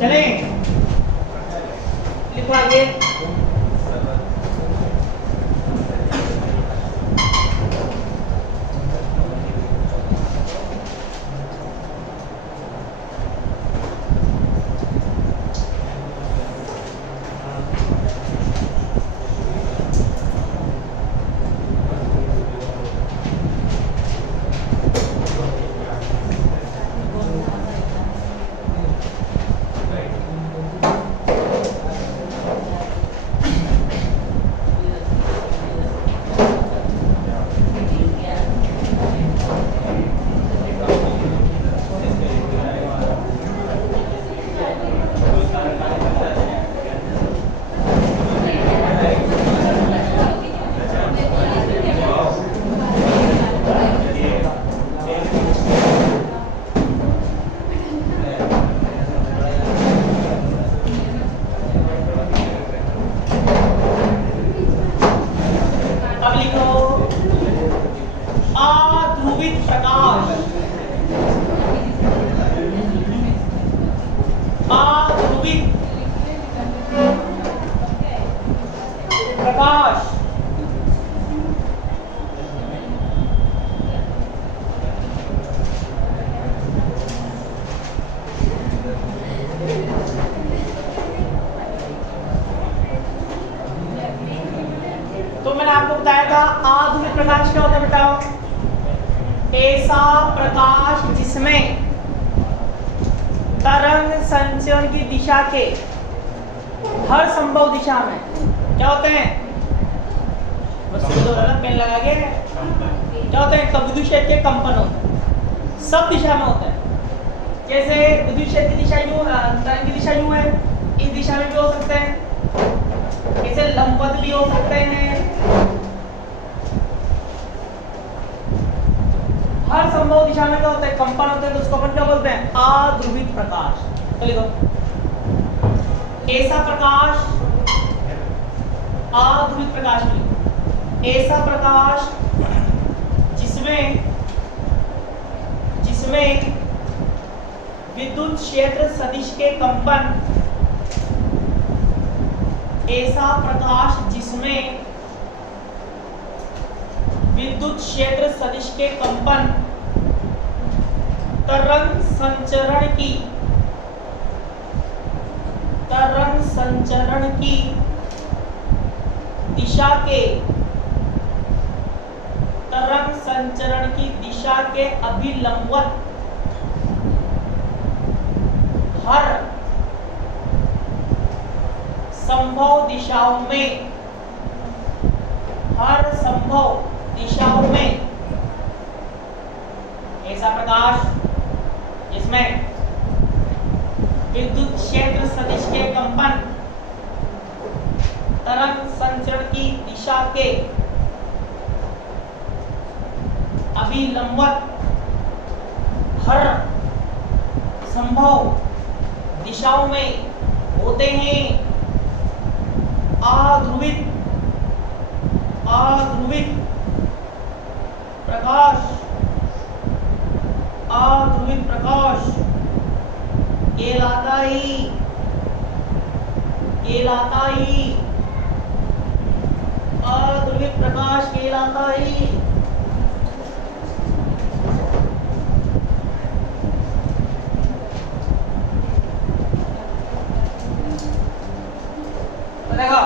चले लिखो आगे। तो मैंने आपको बताया था आधुनिक प्रकाश क्या होता है, बताओ। ऐसा प्रकाश जिसमें तरंग संचरण की दिशा के हर संभव दिशा में क्या होते हैं, पेन लगा के क्या होते हैं, विद्युत क्षेत्र के कंपन होते हैं, सब दिशा में होते हैं। जैसे विद्युत क्षेत्र की दिशा यूं, तरंग की दिशा यूं है, इस दिशा में भी हो सकते हैं, इसे लंबवत भी हो सकते हैं, हर संभव दिशा में क्या होता है, कंपन होते हैं, तो उसको अपन क्या बोलते हैं, आध्रुवित प्रकाश। तो लिखो ऐसा प्रकाश, आध्रुवित प्रकाश में ऐसा प्रकाश जिसमें विद्युत क्षेत्र सदिश के कंपन, ऐसा प्रकाश जिसमें विद्युत क्षेत्र सदिश के कंपन तरंग संचरण की दिशा के अभिलंबवत हर संभव दिशाओं में ऐसा प्रकाश जिसमें विद्युत क्षेत्र सदिश के कंपन तरंग संचरण की दिशा के अभिलंबवत हर संभव दिशाओं में होते हैं। आध्रुवित प्रकाश कहलाता ही आध्रुवित प्रकाश कहलाता ही। बनेगा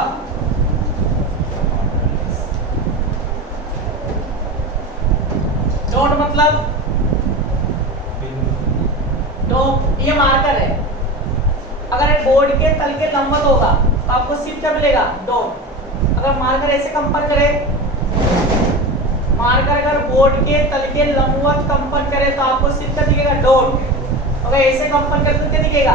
डॉट मतलब तो ये मार्कर है, अगर बोर्ड के तल के लंबवत होगा तो आपको सिर्फ क्या मिलेगा, डॉट। अगर मार्कर ऐसे कंपन करे, मार्कर अगर बोर्ड के तल के लंबवत कंपन करे तो आपको सिर्फ क्या दिखेगा, डॉट। अगर ऐसे कंपन करे तो क्या दिखेगा,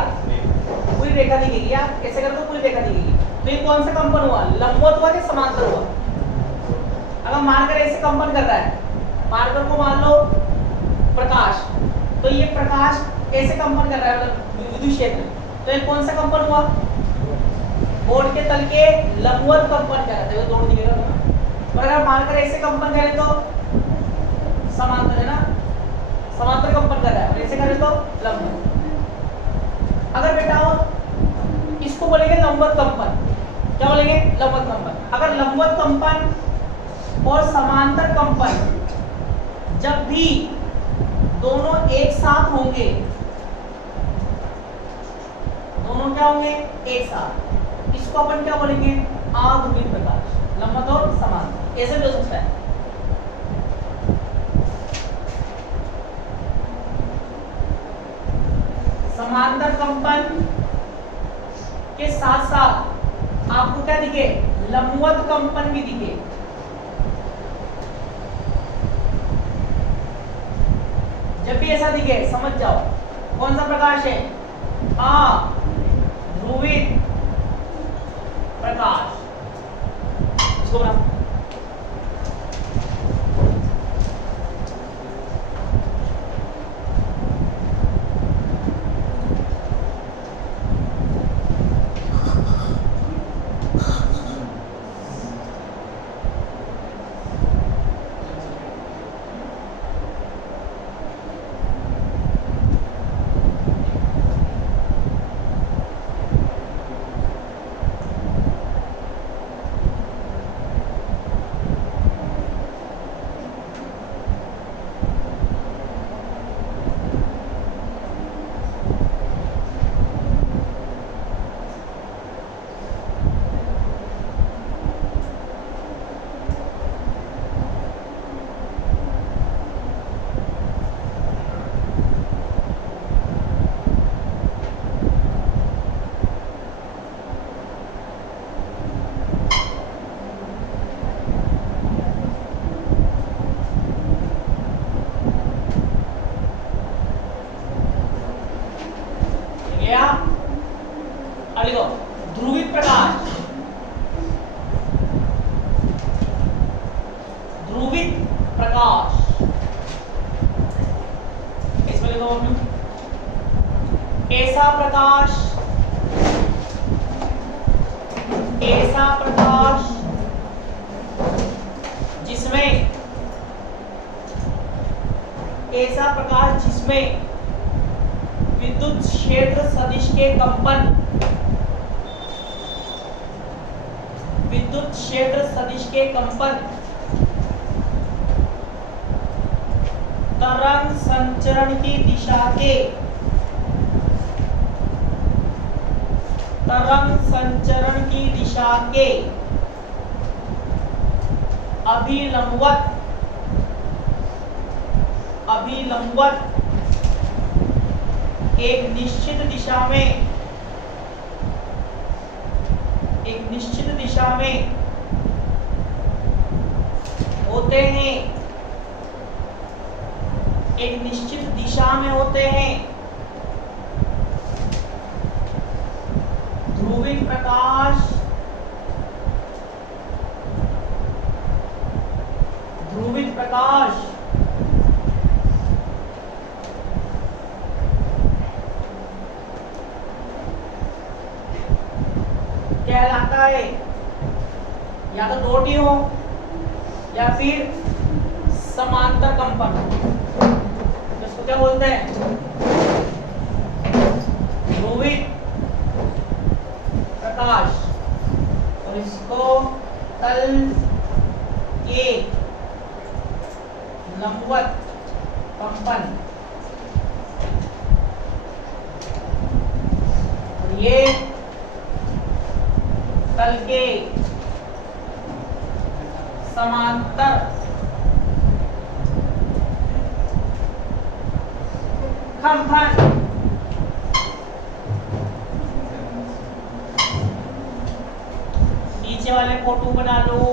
पूरी रेखा दिखेगी। या ऐसे करे तो पूरी रेखा दिखेगी। तो ये कौन सा कंपन हुआ, लंबवत हुआ कि समांतर हुआ। अगर मार्कर ऐसे कंपन कर रहा है, मार्कर को मान लो प्रकाश, तो ये प्रकाश कैसे कंपन कर रहा है, मतलब विद्युत क्षेत्र, तो ये कौन सा कंपन हुआ, बोर्ड के तल के लंबवत कंपन कर रहा है, दौड़ दिखेगा। और अगर मार्कर ऐसे कंपन करे तो समांतर है ना, समांतर कंपन कर रहा है। और ऐसे करे तो लंबवत। अगर बेटा इसको बोलेंगे लंबवत कंपन, क्या बोलेंगे? लंबवत कंपन। अगर लंबवत कंपन और समांतर कंपन जब भी दोनों एक साथ होंगे, दोनों क्या होंगे? एक साथ, इसको अपन क्या बोलेंगे? आध्रुवित प्रकाश, लंबवत और समांतर, ऐसे भी हो सकता है। समांतर कंपन के साथ साथ आपको क्या दिखे? लंबवत कंपन भी दिखे। जब भी ऐसा दिखे समझ जाओ कौन सा प्रकाश है? ध्रुवित प्रकाश। इसको बना ध्रुवित प्रकाश। ध्रुवित प्रकाश इसमें लिखो अपने। ऐसा प्रकाश जिसमें विद्युत क्षेत्र सदिश के कंपन, विद्युत क्षेत्र सदिश के कंपन तरंग संचरण की दिशा के, तरंग संचरण की दिशा के अभिलंबवत एक निश्चित दिशा में होते हैं, एक निश्चित दिशा में होते हैं। ध्रुवित प्रकाश कहलाता है या तो डॉट ही हो या फिर समांतर कंपन, इसको क्या बोलते हैं? ध्रुवित प्रकाश। और इसको तल के लंबवत कंपन, और ये तल के समांतर कंपन। नीचे वाले फोटो बना लो।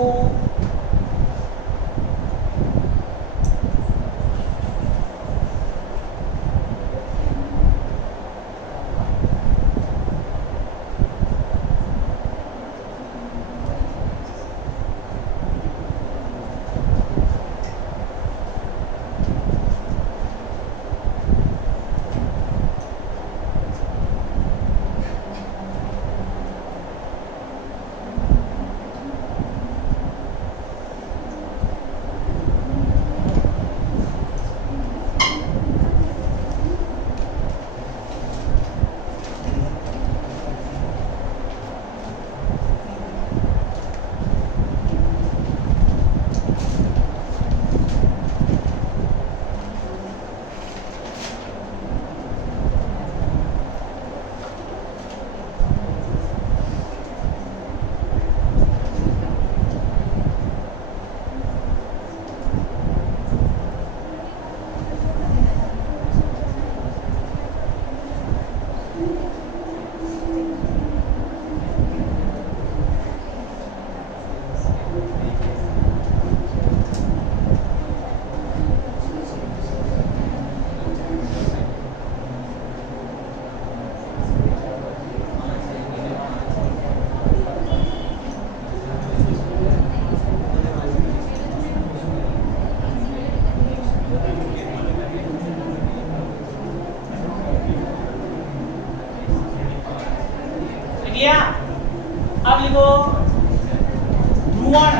ध्रुवण।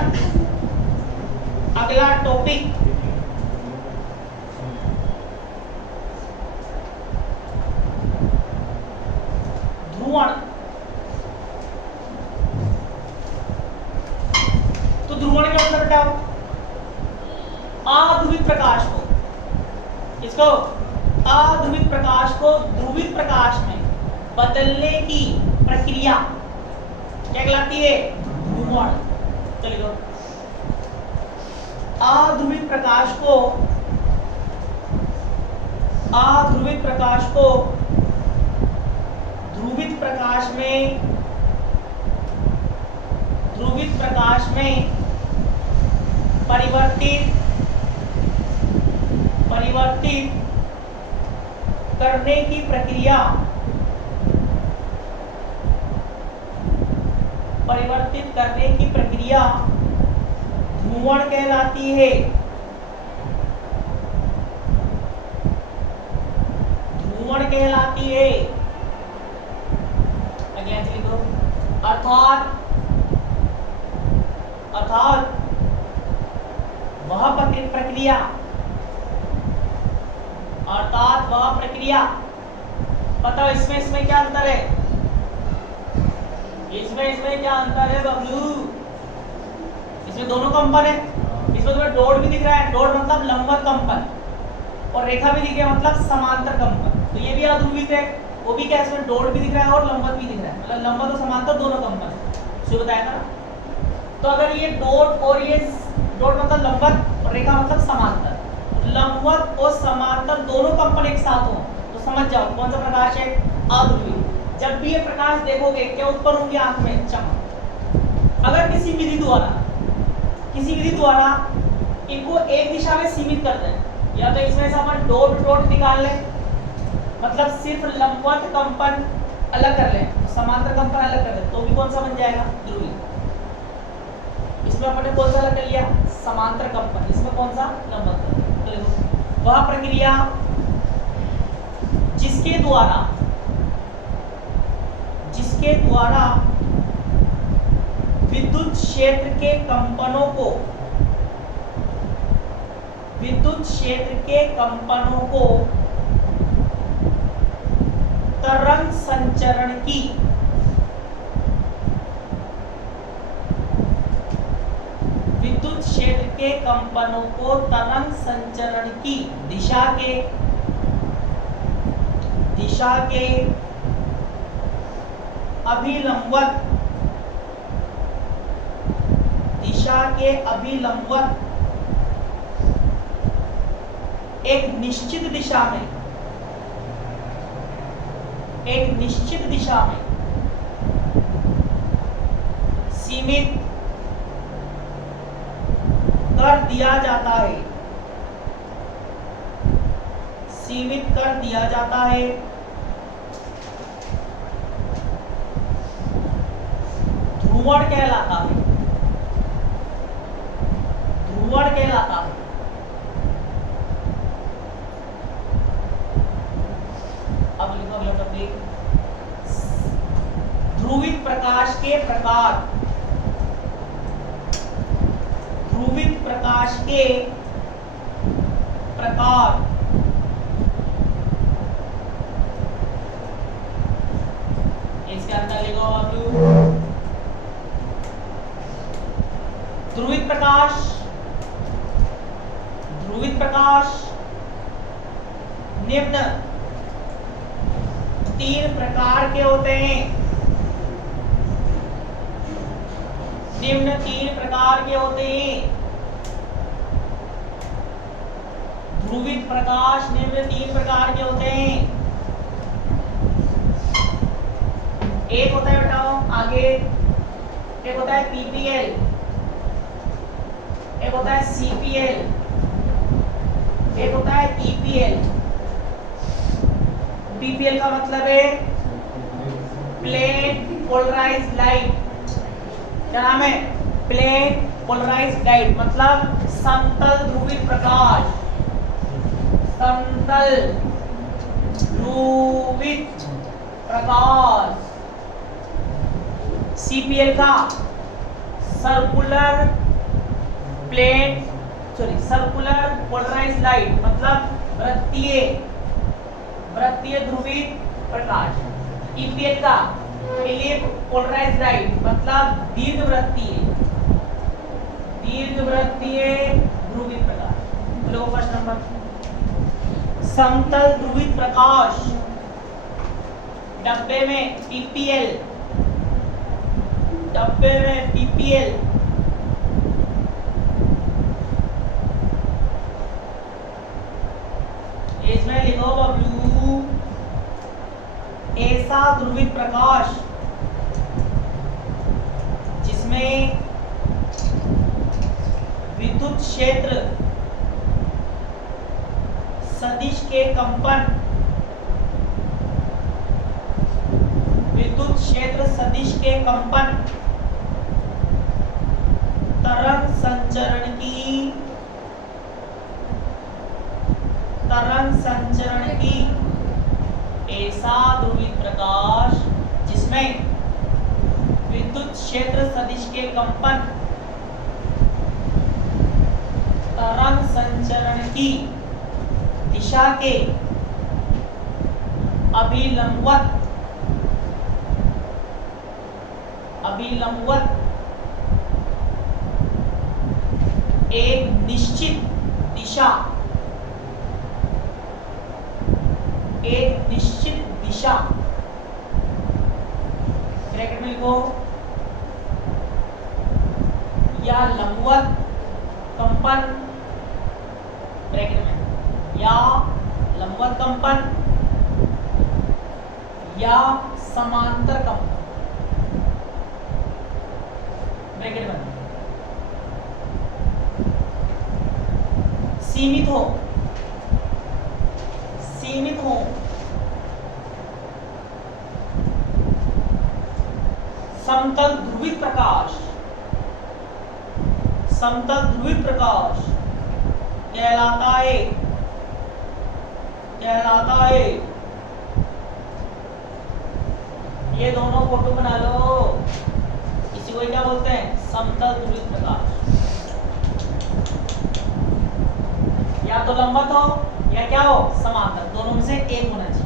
अगला टॉपिक ध्रुवण। तो ध्रुवण क्या मतलब बेटा? अध्रुवित प्रकाश को, इसको अध्रुवित प्रकाश को ध्रुवित प्रकाश में बदलने की प्रक्रिया क्या कहलाती है? ध्रुवण। चलिए अध्रुवित प्रकाश को, अध्रुवित प्रकाश को ध्रुवित प्रकाश में, ध्रुवित प्रकाश में परिवर्तित करने की प्रक्रिया, परिवर्तित करने की प्रक्रिया ध्रुवण कहलाती है। ध्रुवण कहलाती है। अगला लिखो अर्थात वह प्रक्रिया, अर्थात वह प्रक्रिया। बताओ इसमें क्या अंतर है? इसमें क्या अंतर है बबलू? इसमें दोनों कंपन है। इसमें तुम्हें डॉट भी दिख रहा है, डॉट मतलब लंबवत कंपन, और रेखा भी दिख रही है मतलब समांतर कंपन। तो ये भी अध्रुवित है, वो भी क्या, इसमें डॉट भी दिख रहा है और लंबवत भी दिख रहा है, मतलब लंबवत और समांतर दोनों कंपन है। जो बताया था। तो अगर ये डॉट और ये डॉट मतलब लंबवत और रेखा मतलब समांतर, लंबवत और समांतर दोनों कंपन एक साथ हो तो समझ जाओ कौन सा प्रकाश है? अध्रुवित। जब भी ये प्रकाश देखोगे क्या उत्पन्न होंगे? आंख में चमक। अगर किसी विधि द्वारा इनको एक दिशा में सीमित कर दें, या तो इसमें से अपन डॉट डॉट निकाल लें, मतलब सिर्फ लंबवत कंपन अलग कर लें, समांतर कंपन अलग कर लें, तो भी कौन सा बन जाएगा? ध्रुवीय। इसमें अपन ने कौन सा अलग कर लिया? समांतर कंपन। इसमें कौन सा? लंबवत कंपन। तो देखो वह प्रक्रिया जिसके द्वारा विद्युत क्षेत्र के कंपनों को तरंग संचरण की विद्युत क्षेत्र के कंपनों को तरंग संचरण की दिशा के अभिलंबवत एक निश्चित दिशा में सीमित कर दिया जाता है। ध्रुवण कहलाता है। अब लिखो अगला टॉपिक ध्रुवित प्रकाश के प्रकार। ध्रुवित प्रकाश के प्रकार इसके अंदर लिखो आप ध्रुवित प्रकाश निम्न 3 प्रकार के होते हैं। ध्रुवित प्रकाश निम्न 3 प्रकार के होते हैं। एक होता है बताओ आगे, एक होता है पीपीएल, एक होता है सीपीएल, एक होता है ईपीएल। पीपीएल का मतलब है प्लेन पोलराइज्ड लाइट। क्या नाम है? प्लेन पोलराइज्ड लाइट, मतलब समतल ध्रुवित प्रकाश। समतल ध्रुवित प्रकाश। सीपीएल का circular plate circular polarise light मतलब वृत्तीय ध्रुवित प्रकाश। ईपीएल का इलिप पोलराइज लाइट मतलब दीर्घवृत्तीय ध्रुवित प्रकाश। बोलो फर्स्ट नंबर। समतल ध्रुवित प्रकाश डब्बे में पीपीएल इसमें लिखो बबलू ऐसा ध्रुवित प्रकाश जिसमें विद्युत क्षेत्र सदिश के कंपन तरंग संचरण की ऐसा ध्रुवित प्रकाश जिसमें विद्युत क्षेत्र सदिश के कंपन तरंग संचरण की दिशा के अभिलंबवत एक निश्चित दिशा ब्रैकेट में लिखो या लंबवत कंपन ब्रैकेट में या लंबवत कंपन या समांतर कंपन ब्रैकेट में सीमित हो समतल ध्रुवित प्रकाश कहलाता है। ये दोनों फोटो बना लो। इसी को क्या बोलते हैं? समतल ध्रुवित प्रकाश। या तो लंबवत हो या क्या हो, समांतर, दोनों में से एक होना चाहिए।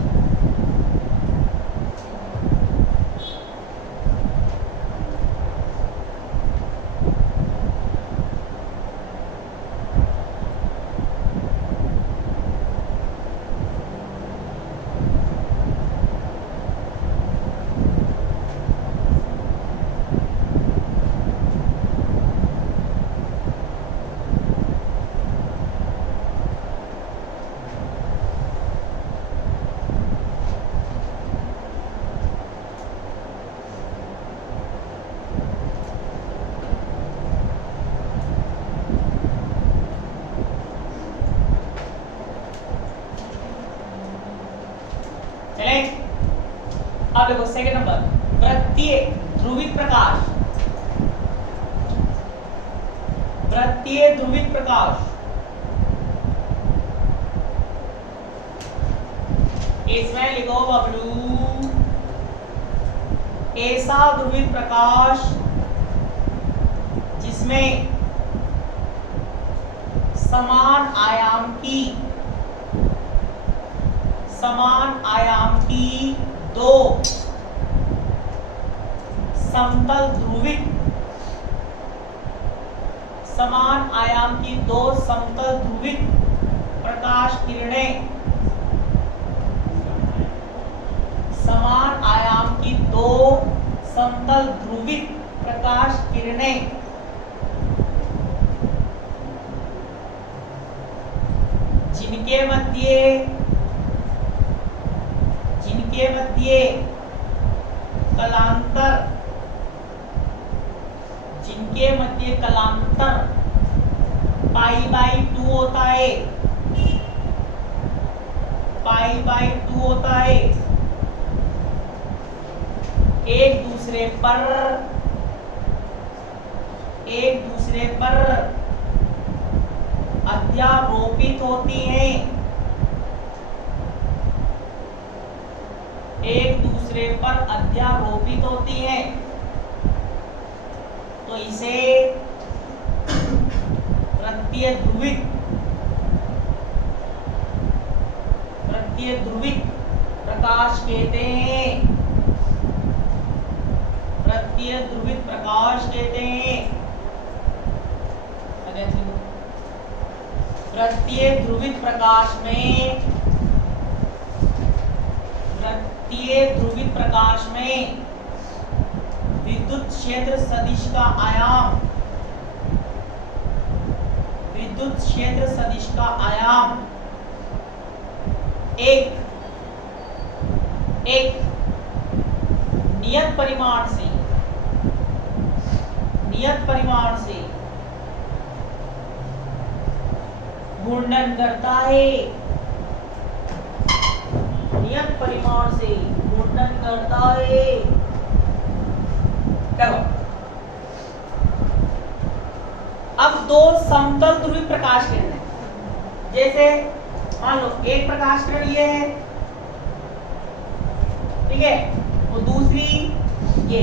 अब देखो सेकंड नंबर, वृत्तीय ध्रुवित प्रकाश। इसमें लिखो बबलू ऐसा ध्रुवित प्रकाश जिसमें समान आयाम की दो समतल ध्रुवित प्रकाश किरणें जिनके मध्य कलांतर पाई/2 होता है, एक दूसरे पर अध्यारोपित होती हैं, तो इसे वृत्तीय ध्रुवित प्रकाश कहते हैं। वृत्तीय ध्रुवित प्रकाश कहते हैं। वृत्तीय ध्रुवित प्रकाश में विद्युत क्षेत्र सदिश का आयाम एक नियत परिमाण से घूर्णन करता है। नियत परिमाण से घूर्णन करता है। देखो अब दो समतल ध्रुवित प्रकाश किरण है। जैसे मान लो एक प्रकाश किरण ये है, ठीक है, और दूसरी ये।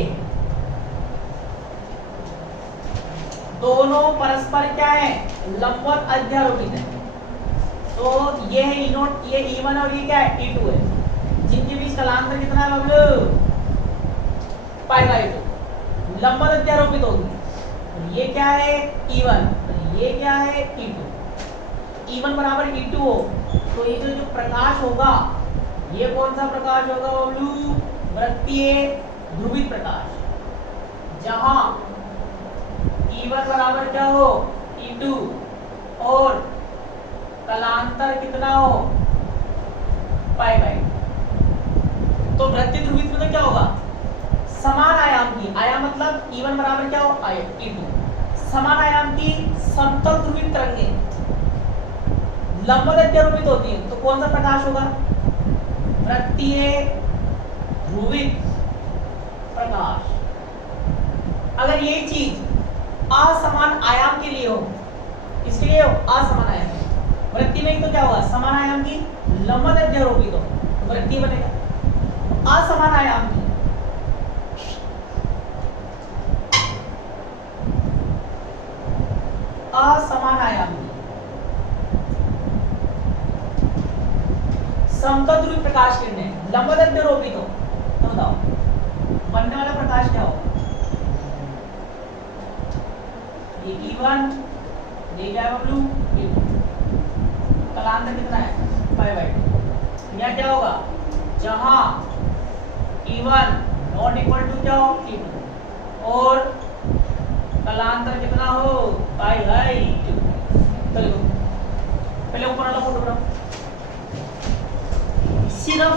दोनों परस्पर क्या है, लंबवत अध्यारोपित है। तो ये है E0, ये E1 और ये क्या है E2 है, जिनके बीच स्थलांतर कितना है बबलू, π/2 लंबवत अध्यारोपित होगी। ये क्या है E1, ये क्या है E2। E1 बराबर E2 हो तो ये जो प्रकाश होगा ये कौन सा प्रकाश होगा बबलू, वृत्तीय ध्रुवित प्रकाश। जहां E1 बराबर क्या हो E2 और कलांतर कितना हो π/2। तो वृत्तीय ध्रुवित में तो क्या होगा, समान आयाम की, आयाम मतलब E1 बराबर क्या हो E2, समान आयाम की समतल ध्रुवित तरंगें लंबवत अध्यारोपित होती है। तो कौन सा प्रकाश होगा, वृत्तीय ध्रुवित प्रकाश। अगर ये चीज असमान आयाम के लिए हो, इसके लिए हो असमान आयाम, वृत्ति में तो क्या होगा, समान आयाम की लंबवत अध्यारोपित हो तो वृत्ति बनेगा। असमान आयाम की समतल ध्रुवित प्रकाश किरणें लंबवत अध्यारोपित हो तो बताओ बनने वाला प्रकाश क्या होगा, ये E1, ये क्या है बबलू E2, कलांतर कितना है π/2। यह क्या होगा, जहां E1 नॉट इक्वल टू क्या हो E2 और कलांतर कितना हो π/2। चलो पहले ऊपर वाला फोटो बनाओ, सिर्फ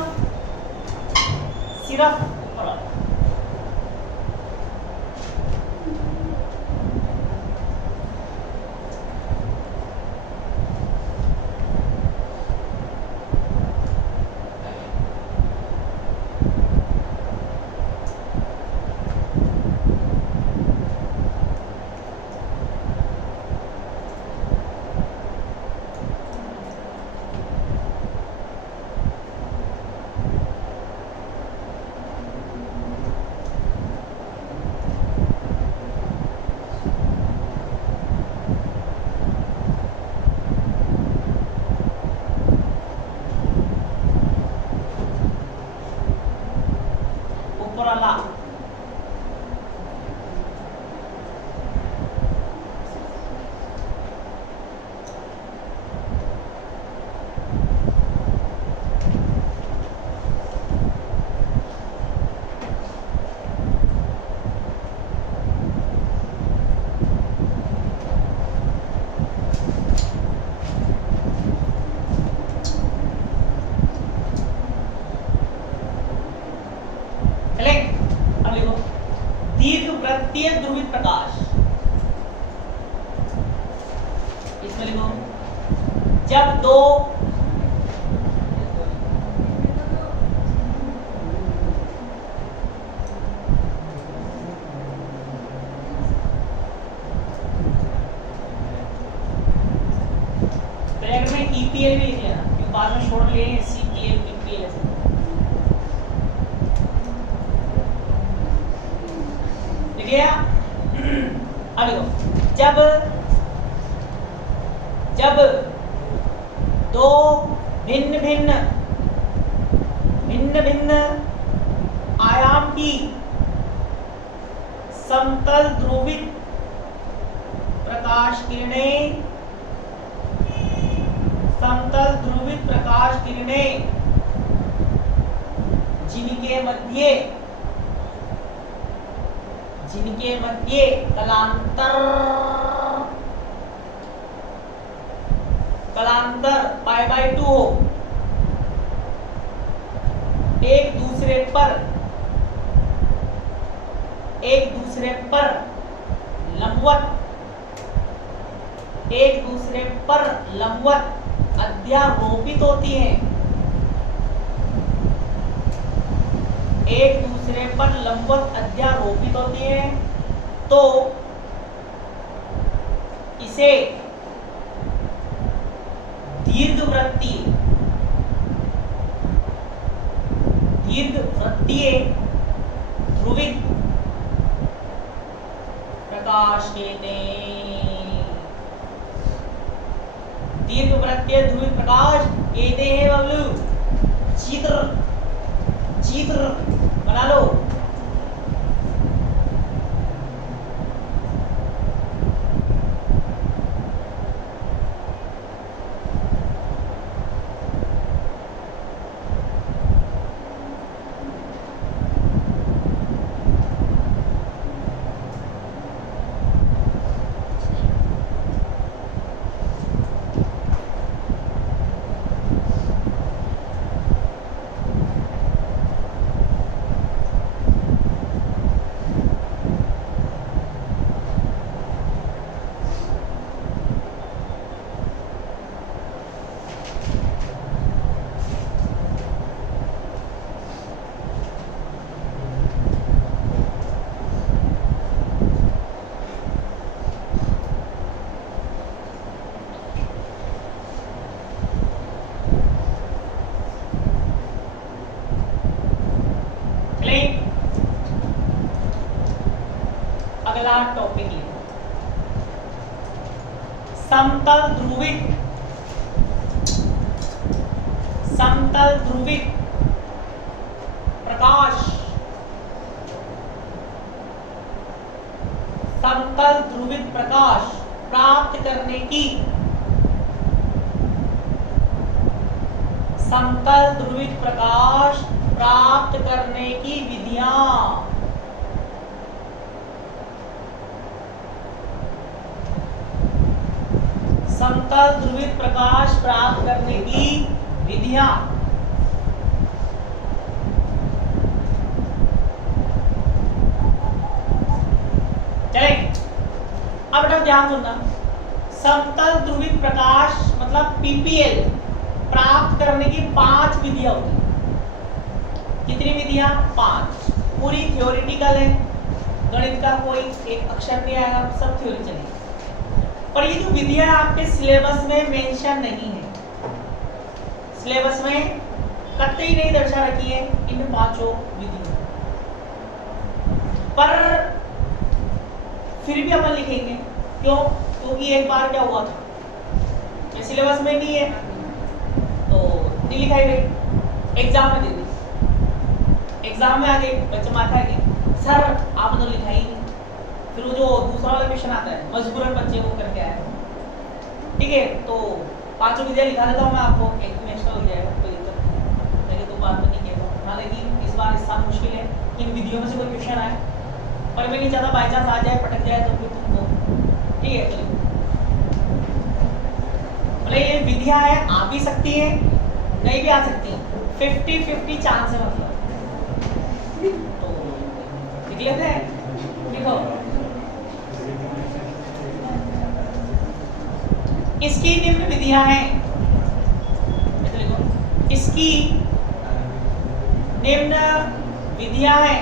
ऊपर वाला। दीर्घवृत्तीय ध्रुवित प्रकाश, इसमें लिखो जब दो में EPL भी लिख लेना क्योंकि बाद में छोड़ लिए CPL PPL ऐसे लिख लिया। जब जब दो भिन्न भिन्न आयाम की समतल ध्रुवित प्रकाश किरणें जिनके मध्य कलांतर π/2 हो, एक दूसरे पर लंबवत अध्यारोपित होती हैं, तो इसे दीर्घवृत्तीय ध्रुवित प्रकाश कहते हैं। दीर्घवृत्तीय ध्रुवित प्रकाश कहते हैं बबलू। चित्र बना लो। अगला टॉपिक लिखो, समतल ध्रुवित प्रकाश प्राप्त करने की विधियां। समतल ध्रुवित प्रकाश प्राप्त करने की विधियां। चलेंगे। अब बेटा ध्यान सुनना, समतल ध्रुवित प्रकाश मतलब पीपीएल प्राप्त करने की 5 विधियां होती हैं। कितनी विधियां? 5। पूरी थ्योरेटिकल है, गणित का कोई एक अक्षर नहीं आएगा, सब थ्योरी चलेगी। पर ये जो विधियां आपके सिलेबस में मेंशन नहीं है, सिलेबस में कतई नहीं दर्शा रखी है इन 5 विधियों, पर फिर भी अपन लिखेंगे। क्यों? क्योंकि एक बार क्या हुआ था, ये सिलेबस में नहीं है तो नहीं लिखाई गई, एग्जाम में दे दी, एग्जाम में आ गई, बच्चे माथा गए सर आपने तो लिखा ही नहीं। फिर वो जो दूसरा वाला क्वेश्चन आता है मजबूरन बच्चे को करके आया, ठीक है, तो 5 विधियां लिखा देता हूँ मैं आपको, एक दिन एक्स्ट्रा हो जाएगा, कोई दिक्कत नहीं, लेकिन तो बात में नहीं कहता। हालांकि इस बार मुश्किल है कि इन विधियों में से कोई क्वेश्चन आए, पर मैं नहीं चाहता बाई चांस आ जाए, पटक जाए तो फिर तुमको, ठीक है। चलो भले ये विधियां है, आ भी सकती है नहीं भी आ सकती, 50-50 चांस है, मतलब तो लिख लेते हैं। लिखो, इसकी निम्न विधियां हैं, लिखो, इसकी निम्न विधियां हैं।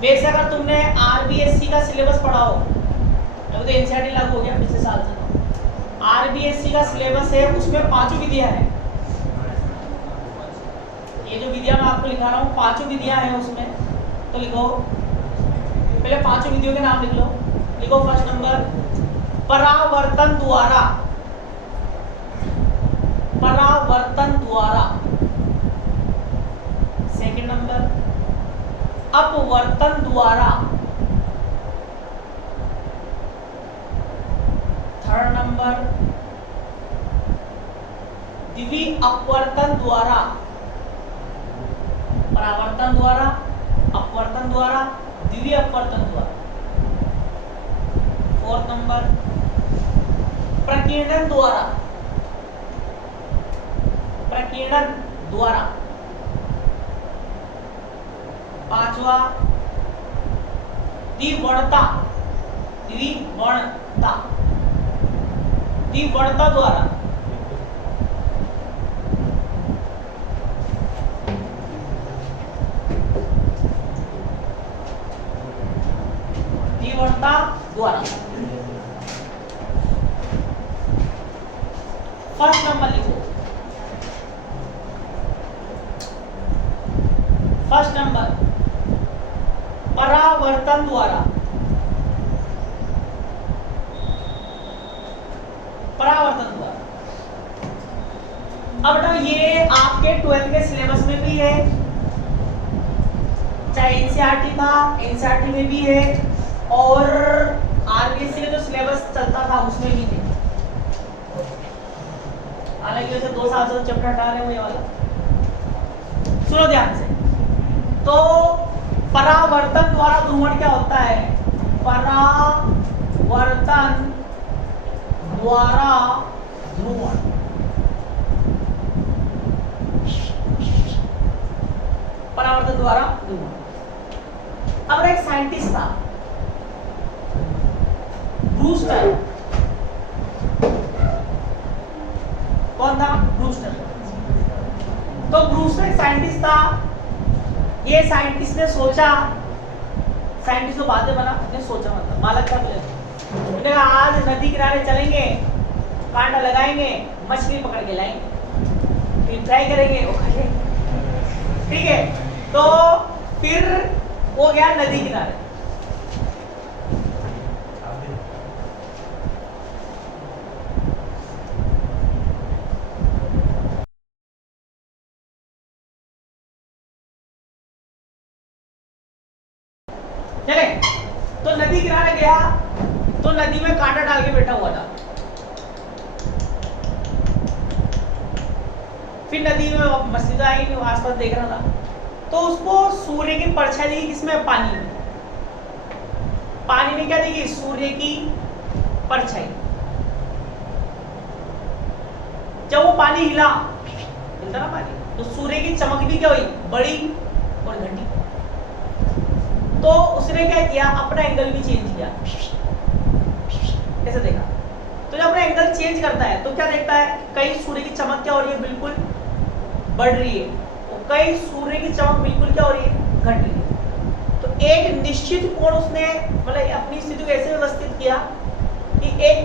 वैसे अगर तुमने आरबीएससी का सिलेबस पढ़ा हो, अब तो एनसीईआरटी लागू हो गया पिछले साल से, आरबीएससी का सिलेबस है उसमें 5 विधियां हैं। ये जो विधियां मैं आपको लिखा रहा हूँ 5 विधियां हैं उसमें, तो लिखो, पहले 5 विधियों के नाम लिख लो। लिखो फर्स्ट नंबर परावर्तन द्वारा, परावर्तन द्वारा। सेकंड नंबर अपवर्तन द्वारा। थर्ड नंबर द्वि अपवर्तन द्वारा, परावर्तन द्वारा, अपवर्तन द्वारा, द्वि अपवर्तन द्वारा। फोर्थ नंबर प्रकीर्णन द्वारा, प्रकीर्णन द्वारा। पांचवा द्विवर्णता, द्विवर्णता, द्विवर्णता द्वारा। द्विवर्णता द्वारा। फर्स्ट नंबर लिखो, फर्स्ट नंबर परावर्तन द्वारा, परावर्तन द्वारा। अब बेटा ये आपके 12th के सिलेबस में भी है, चाहे एनसीईआरटी था, एनसीईआरटी में भी है, और आरबीएससी का जो सिलेबस चलता था उसमें भी थे। हालांकि वैसे 2 साल से चैप्टर हटा रहे हो ये वाला। सुनो ध्यान से। तो परावर्तन द्वारा ध्रुवण क्या होता है? परावर्तन द्वारा ध्रुवण, परावर्तन द्वारा ध्रुवण। अब एक साइंटिस्ट था ब्रूस्टर। कौन था? ब्रूस्टर। तो ब्रूस्टर एक साइंटिस्ट था। ये साइंटिस्ट ने सोचा, साइंटिस्ट को बातें बना, ने सोचा, मतलब बालक था बोले आज नदी किनारे चलेंगे, कांटा लगाएंगे, मछली पकड़ के लाएंगे, फिर ट्राई करेंगे वो खाएंगे। ठीक है, तो फिर वो गया नदी किनारे। चले, तो नदी किनारे गया, तो नदी में कांटा डाल के बैठा हुआ था। फिर नदी में मछली तो आई नहीं, आसपास देख रहा था, तो उसको सूर्य की परछाई दिखी। किसमें? पानी में। पानी में क्या दिखी? सूर्य की परछाई। जब वो पानी हिला, हिलता ना पानी, तो सूर्य की चमक भी क्या हुई? बड़ी और घटी। तो उसने क्या किया? अपना एंगल भी चेंज किया। कैसे देखा? तो जब अपना एंगल चेंज करता है तो क्या देखता है? कहीं सूर्य की चमक क्या हो रही है? बिल्कुल बढ़ रही है, और कहीं सूर्य की चमक बिल्कुल क्या हो रही है? घट रही है। तो एक निश्चित कोण उसने, मतलब अपनी स्थिति को ऐसे व्यवस्थित किया कि एक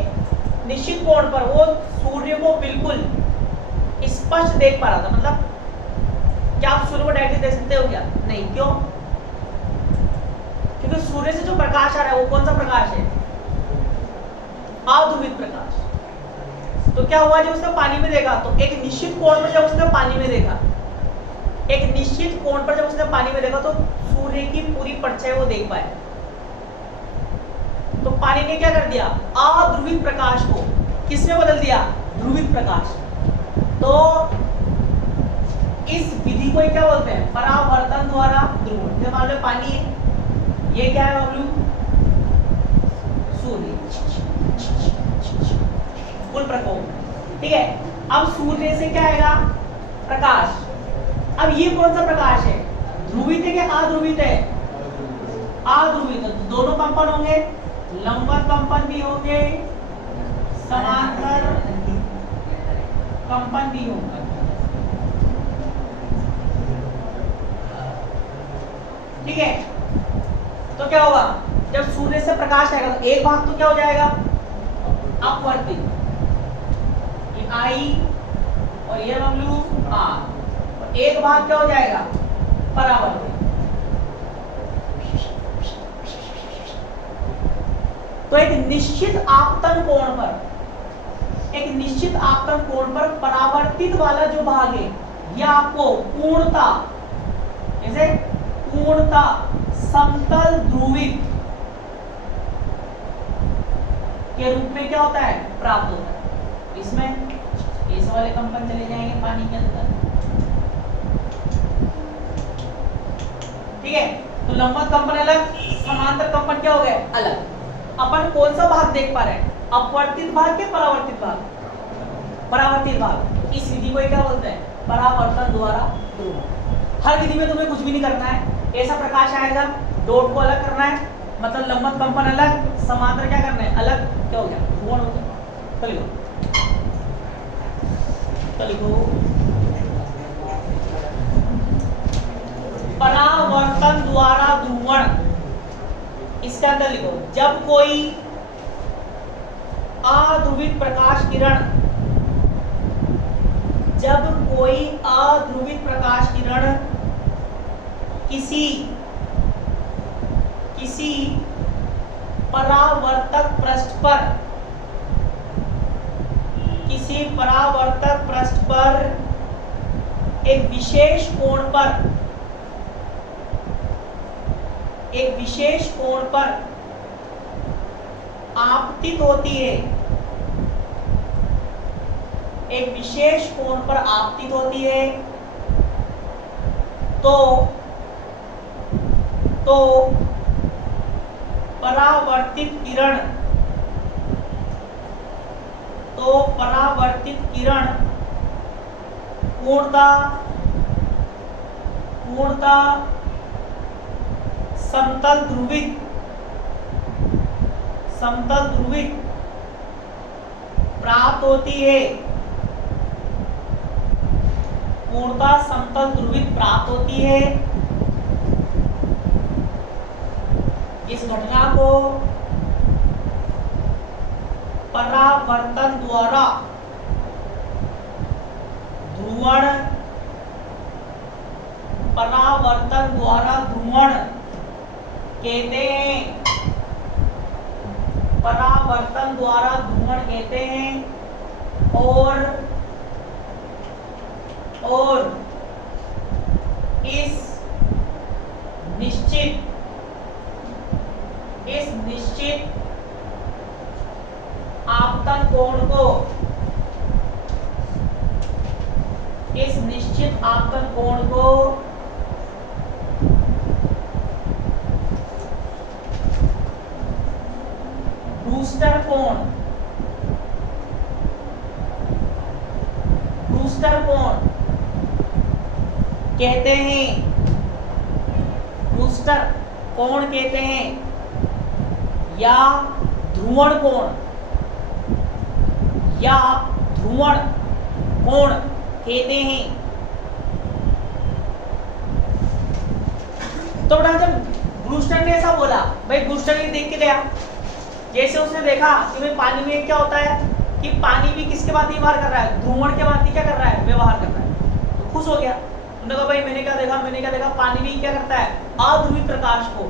निश्चित कोण पर वो सूर्य को बिल्कुल स्पष्ट देख पा रहा था। मतलब क्या आप सूर्य को डायरेक्टली देख सकते हो क्या? नहीं। क्यों? क्योंकि सूर्य से जो प्रकाश आ रहा है वो कौन सा प्रकाश है? अध्रुवित प्रकाश। तो क्या हुआ? जब उसने पानी में देखा, तो एक निश्चित कोण पर जब उसने पानी में देखा, एक निश्चित कोण पर जब उसने पानी में देखा, तो सूर्य की पूरी परछाई वो देख पाया। तो पानी ने क्या कर दिया? अध्रुवित प्रकाश को किसमें बदल दिया? ध्रुवित प्रकाश। तो इस विधि को क्या बोलते हैं? परावर्तन द्वारा ध्रुवण। जैसे मान लो पानी है, ये क्या है बबलू? सूर्य, फुल प्रकोप। ठीक है, अब सूर्य से क्या आएगा? प्रकाश। अब ये कौन सा प्रकाश है? ध्रुवित है क्या अध्रुवित है? अध्रुवित। तो दोनों कंपन होंगे, लंबवत कंपन भी होंगे, समांतर कंपन भी होंगे। ठीक है, तो क्या होगा? जब सूर्य से प्रकाश आएगा तो एक भाग तो क्या हो जाएगा? अपवर्तित, ये आई और ये बबलू आर, और एक भाग क्या हो जाएगा? परावर्तित। तो एक निश्चित आपतन कोण पर, एक निश्चित आपतन कोण पर परावर्तित वाला जो भाग है यह आपको पूर्णता, जैसे पूर्णता समतल ध्रुवित के रूप में क्या होता है, प्राप्त होता है। इसमें इस वाले कंपन चले जाएंगे पानी के अंदर, ठीक है। तो लंबवत कंपन अलग, समांतर कंपन क्या हो गए, अलग। अपन कौन सा भाग देख पा रहे हैं, अपवर्तित भाग के परावर्तित भाग, परावर्तित भाग। इस विधि को क्या बोलते हैं, परावर्तन द्वारा ध्रुवण। हर विधि में तुम्हें कुछ भी नहीं करना है, ऐसा प्रकाश आएगा, डॉट को अलग करना है, मतलब लंबवत कंपन अलग, समांतर क्या करना है अलग, क्या हो गया, ध्रुवण हो गया। तो लिखो, तो लिखो परावर्तन द्वारा ध्रुवण। इसके अंदर लिखो, जब कोई अध्रुवित प्रकाश किरण, जब कोई अध्रुवित प्रकाश किरण किसी परावर्तक पृष्ठ पर, किसी परावर्तक पृष्ठ पर एक विशेष कोण पर, एक विशेष कोण पर आपतित होती है, एक विशेष कोण पर आपतित होती है, तो परावर्तित किरण, तो परावर्तित किरण पूर्णता समतल ध्रुवित प्राप्त होती है, पूर्णता समतल ध्रुवित प्राप्त होती है। इस घटना को परावर्तन द्वारा ध्रुवण, परावर्तन द्वारा ध्रुवण कहते हैं, परावर्तन द्वारा ध्रुवण कहते हैं। और इस निश्चित आपतन कोण को, इस निश्चित आपतन कोण को ब्रूस्टर कोण, ब्रूस्टर कोण कहते हैं, ब्रूस्टर कोण कहते हैं, या ध्रुवण कोण, या ध्रुवण कोण कहते हैं। तो बेटा जब ब्रूस्टर ने ऐसा बोला, भाई ब्रूस्टर ने देख के गया, जैसे उसने देखा कि भाई पानी में क्या होता है कि पानी भी किसके बाद व्यवहार कर रहा है, ध्रुवण के बाद क्या कर रहा है, व्यवहार कर रहा है। तो खुश हो गया, उन्होंने कहा भाई मैंने क्या देखा, पानी भी क्या करता है, अध्रुवित प्रकाश को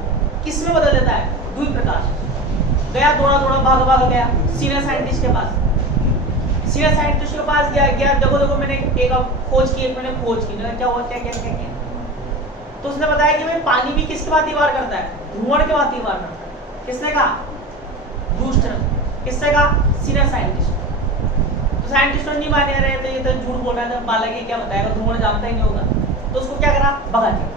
किस में बदल देता है, ध्रुवित प्रकाश। गया दौड़ा भाग गया सीनियर साइंटिस्ट के पास, सीनियर साइंटिस्ट के पास गया देखो मैंने एक खोज की, क्या हुआ, क्या। तो उसने बताया कि भाई पानी भी किसके बाद व्यवहार करता है, ध्रुवण के बाद व्यवहार करता है। किसने कहा, ब्रूस्टर। किससे कहा, सीनियर साइंटिस्ट। तो साइंटिस्ट नहीं माने रहे, तो ये तो झूठ बोल रहा था, बालक है क्या बताएगा, ध्रुवण जानता ही नहीं होगा। तो उसको क्या करा, भगा दिया,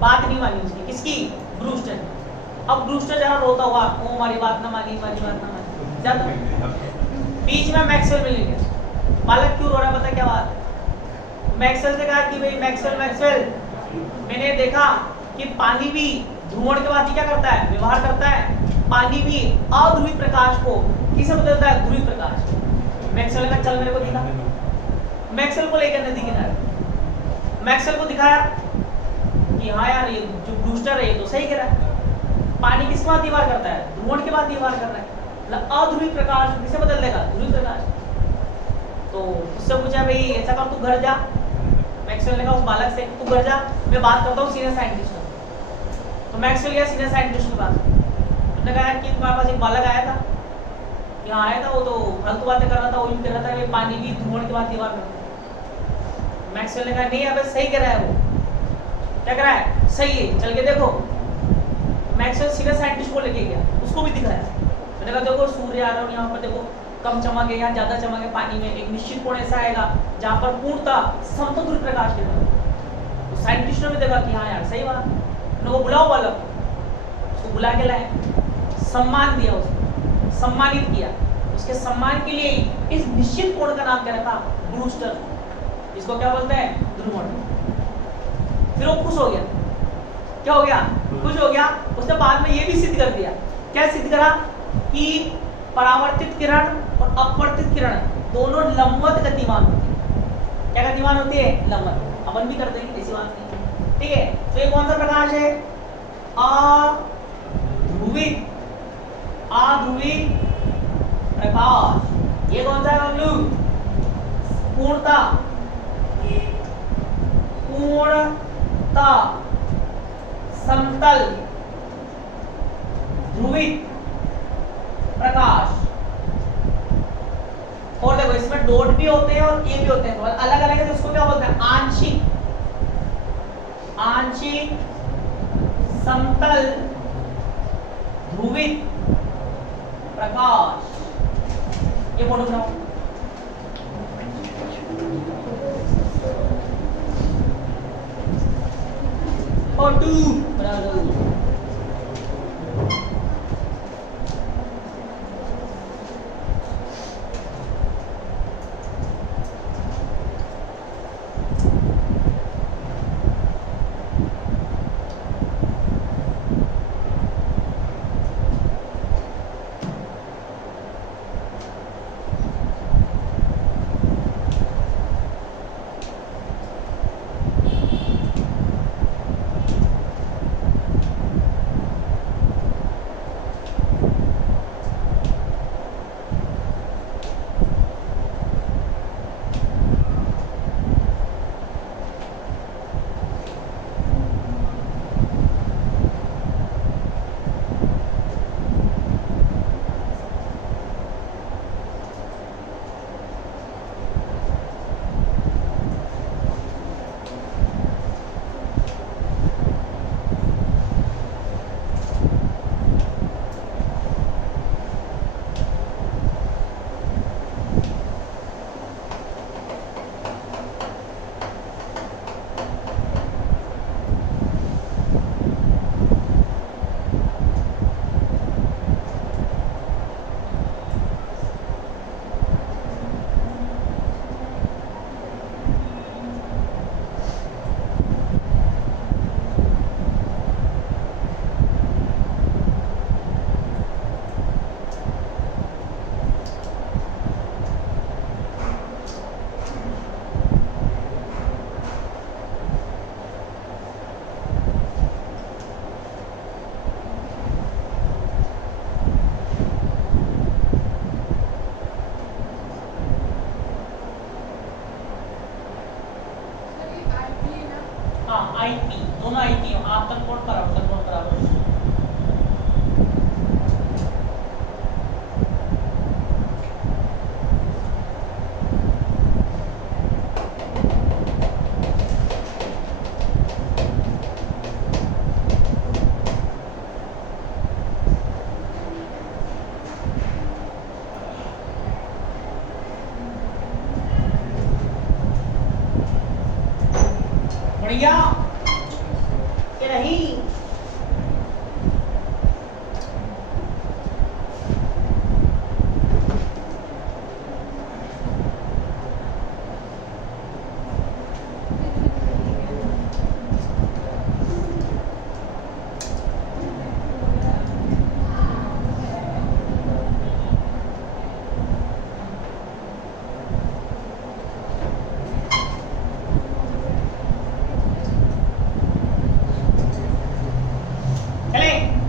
बात नहीं मानी उसकी, किसकी, ब्रूस्टर। अब ब्रूस्टर जरा रोता हुआ, वो हमारी बात ना मानी, जाता बीच में मैक्सवेल मिल गया। बालक क्यों रो रहा है, पता क्या बात है। मैक्सवेल से कहा कि भाई मैक्सवेल मैंने देखा कि पानी भी ध्रुवण के बाद क्या करता है, व्यवहार करता है। पानी भी अध्रुवित प्रकाश को किसे बदलता है, ध्रुवित प्रकाश। मैक्सवेल का चल मेरे को दिखा, मैक्सवेल को लेकर नदी किनारे मैक्सवेल को दिखाया कि हाँ यार ये जो ब्रूस्टर है ये तो सही कह रहा है, पानी किस बाद व्यवहार करता है, ध्रुवण के बाद व्यवहार कर रहा है, मतलब अध्रुवित प्रकाश किसे बदल देगा, ध्रुवित प्रकाश। तो उससे पूछा भाई ऐसा कर तू घर जा, मैक्सवेल ने कहा उस बालक से तू घर जा, मैं बात करता हूँ सीनियर साइंटिस्ट से। तो मैक्सवेल गया सीनियर साइंटिस्ट के पास, तुमने कहा कि तुम्हारे पास एक बालक आया था, यहाँ आया था, वो तो फालतू बातें कर रहा था, वो यूं कह रहा था कि पानी भी धुआं की बात दीवार में। मैक्सवेल ने कहा नहीं अबे सही कह रहा है, वो क्या कह रहा है, सही है, चल के देखो। मैक्सवेल सीधा साइंटिस्ट को लेके गया, उसको भी दिखाया। मैंने कहा देखो सूर्य आ रहा है, यहाँ पर देखो कम चमक है, यहाँ ज्यादा चमक है, पानी में एक निश्चित कोण ऐसा आएगा जहाँ पर पूर्णतः समतल प्रकाश गिरेगा। तो साइंटिस्टों ने देखा कि हाँ यार सही बात, वो बुलाओ बालक, उसको बुला के लाए, सम्मान दिया, उसको सम्मानित किया। उसके सम्मान के लिए इस निश्चित कोण का नाम क्या रखा, ब्रूस्टर, इसको क्या बोलते हैं, ध्रुवण। फिर वो खुश हो गया, क्या हो गया, खुश हो गया। उसने बाद में ये भी सिद्ध कर दिया, क्या सिद्ध करा कि परावर्तित किरण और अपवर्तित किरण दोनों लंबवत गतिमान होती है। क्या गतिमान होती है, लंबवत। अपन भी करते हैं, ऐसी बात नहीं, ठीक है। तो ये कौन सा प्रकाश है, अध्रुवित, अध्रुवित प्रकाश। ये कौन सा है बबलू, पूर्णता, पूर्णता समतल ध्रुवित प्रकाश। और देखो इसमें डॉट भी होते हैं और ए भी होते हैं, तो अलग अलग है, तो उसको क्या बोलते हैं, आंशिक, आंशिक समतल ध्रुवित प्रकाश। ये फोटो बनाओ, फोटो बना दो। आईपी, दोनों आईपी आप तक नोट कराओ। बढ़िया कि नहीं,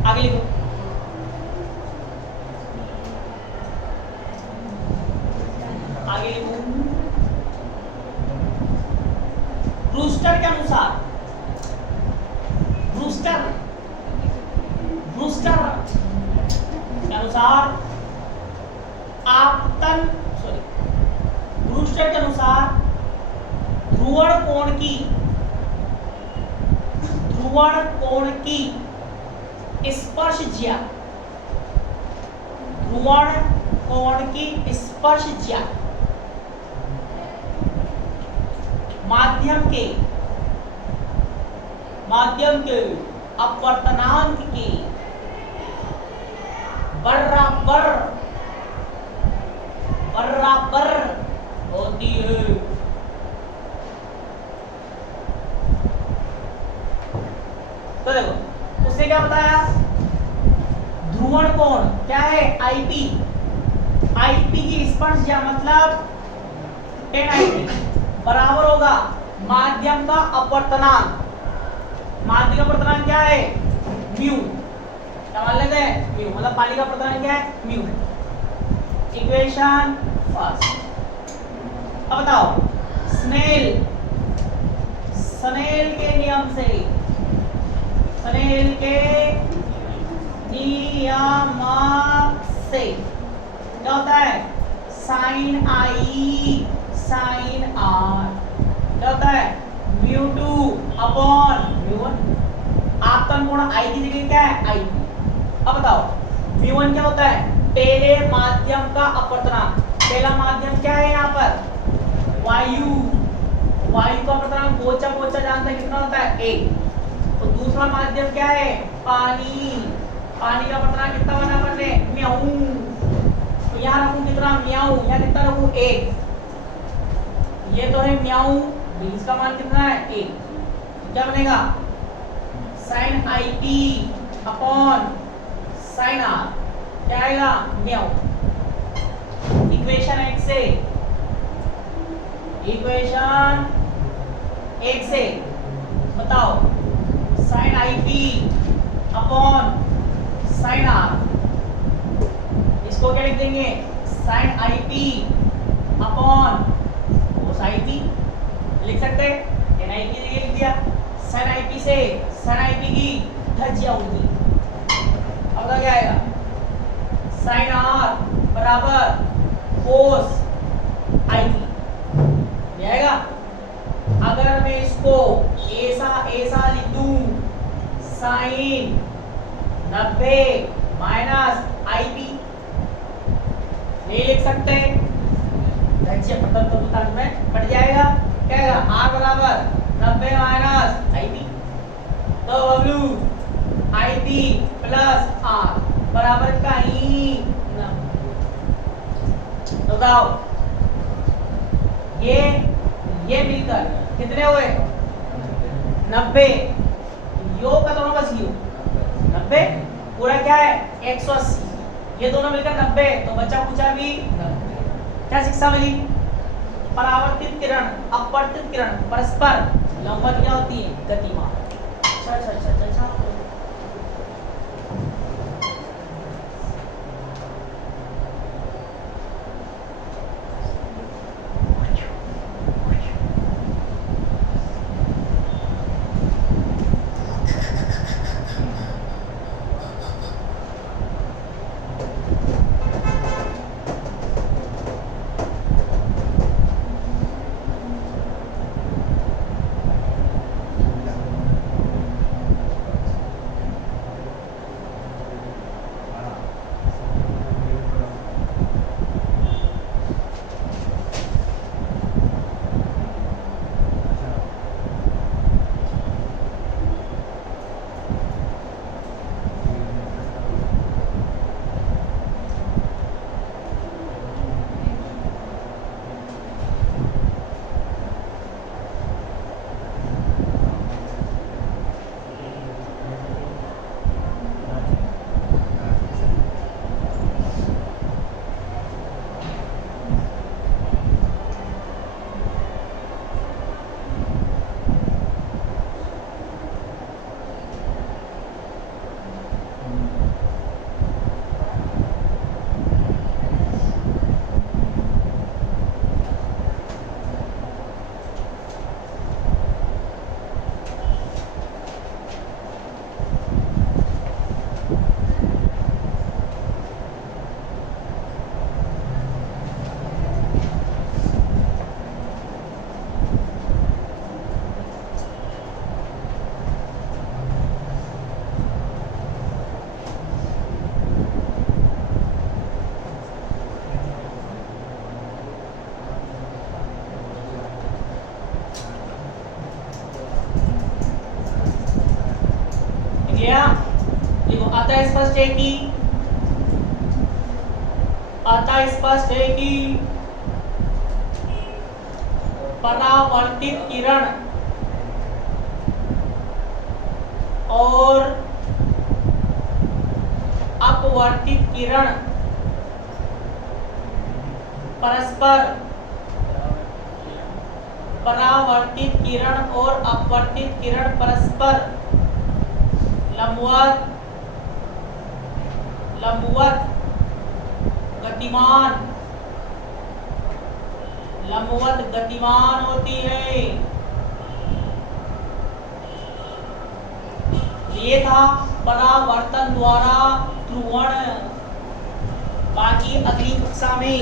आगे लिखो। आगे लिखो। ब्रूस्टर के अनुसार, ब्रूस्टर अनुसार आपतन ब्रूस्टर के अनुसार ध्रुवण कोण की स्पर्शज्या ध्रुवण कोण की स्पर्शज्या माध्यम के अपवर्तनांक की बराबर होती है। तो देखो उसने क्या बताया, ध्रुवण कोण क्या है, आईपी की स्पर्शज्या मतलब 10 आईपी बराबर होगा माध्यम का अपवर्तनांक। माध्यम का अपवर्तनांक क्या है, म्यू। क्या मान लेते हैं, म्यू मतलब पानी का अपवर्तनांक क्या है, म्यू। Equation first. अब बताओ स्नेल के नियम से क्या होता है, साइन आई साइन आर क्या होता है, म्यू 2 अपॉन म्यू 1। आपतन कोण आई की जगह क्या है, आई। अब बताओ म्यू 1 क्या होता है, पहले माध्यम का अपवर्तनांक। पहला माध्यम क्या है यहाँ पर, वायु का अपवर्तनांक पोचा जानते हैं कितना होता है, 1। तो दूसरा माध्यम क्या है, पानी का अपवर्तनांक कितना बना अपन ने, म्याऊ। तो यहाँ रखूं कितना, म्याऊ। यहाँ कितना रखूं, 1। ये तो है म्याऊ, इसका मान कितना है, 1। क्या बनेगा, sine I T upon sine R क्या आएगा, म्याऊ। इक्वेशन 1 से बताओ sine I T upon sine R, इसको क्या लिख देंगे, sine I T upon cos I T लिख सकते हैं, एन आई टी लिख दिया। साइन आई टी से साइन आई टी की धज्जियां उड़ गई। अब क्या आएगा, साइन आर बराबर कोस आई टी आएगा। अगर मैं इसको ऐसा लिख दूं, साइन 90 माइनस आई टी नहीं लिख सकते, में कट जाएगा। क्या आएगा, आर बराबर 90 माइनस आई टी। तो बबलू आई टी प्लस आर बराबर कहीं ना। तो बताओ ये मिलकर कितने हुए, 90। योग का दोनों का सी 90 पूरा क्या है, 180। ये दोनों मिलकर 90, तो बच्चा पूछा भी 90। क्या शिक्षा मिली, परावर्तित किरण अपवर्तित किरण परस्पर लंबवत क्या होती है, गतिमान। अच्छा। अतः स्पष्ट है कि परावर्तित किरण और अपवर्तित किरण परस्पर परावर्तित किरण और अपवर्तित किरण परस्पर लंबवत गतिमान होती है। ये था परावर्तन द्वारा ध्रुवण। बाकी अगली कक्षा में